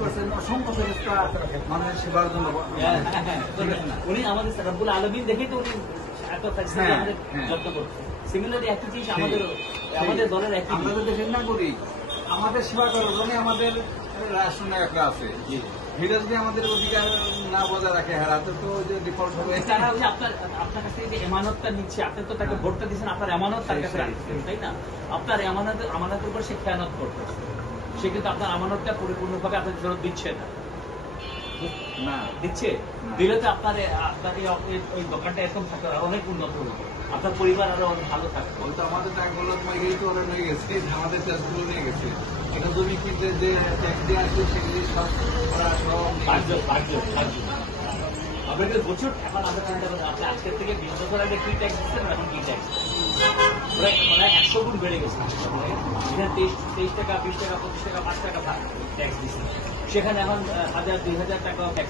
করছেন অসংখ্য ফেরেশতা মানুষের সেবার জন্য। উনি আমাদের রব্বুল আলামিন দেখেই তো উনি এত আমাদের যত্ন করছেন। সিমিলারলি একই জিনিস আমাদের দলের একই, আমরা তো দেশের নাগরিক, আমাদের সেবা করার জন্য আমাদের রাষ্ট্রনায়করা আছে। এটা যদি আমাদের অধিকার না বজায় রাখে হারাতে তো যে ডিফল্ট হবে। তারা হচ্ছে আপনার কাছে যে এমানতটা নিচ্ছে, আপনি তো তাকে ভোটটা দিচ্ছেন, আপনার এমানত তার কাছে রাখছেন, তাই না? আপনার আমানতের উপর সে খেয়ানত করতেছে, সে কিন্তু আপনার আমানতটা পরিপূর্ণভাবে আপনার ফেরত দিচ্ছে না, দিচ্ছে দিলে তো আপনার ওই দোকানটা এরকম থাকতো আর অনেক উন্নত হতো, আপনার পরিবার আরো অনেক ভালো থাকতো। তো আমাদের টাকাগুলো তোমার তো ওরা নিয়ে গেছে, আমাদের ট্যাক্সগুলো নিয়ে গেছে। এটা জমি কিনতে যে ট্যাক্স দিয়ে আসবে সেগুলি সব ওরা সব আপনাকে বছর এখন আমাদের চিন্তা করেন, আপনি আজকের থেকে 20 বছর আগে কি ট্যাক্স দিচ্ছেন, এখন কি ট্যাক্স? ওরা 100 গুণ বেড়ে গেছে। এখানে 23 টাকা, 20 টাকা, 25 টাকা, 5 টাকা ট্যাক্স দিচ্ছে, সেখানে এখন 1000, 2000 টাকা ট্যাক্স।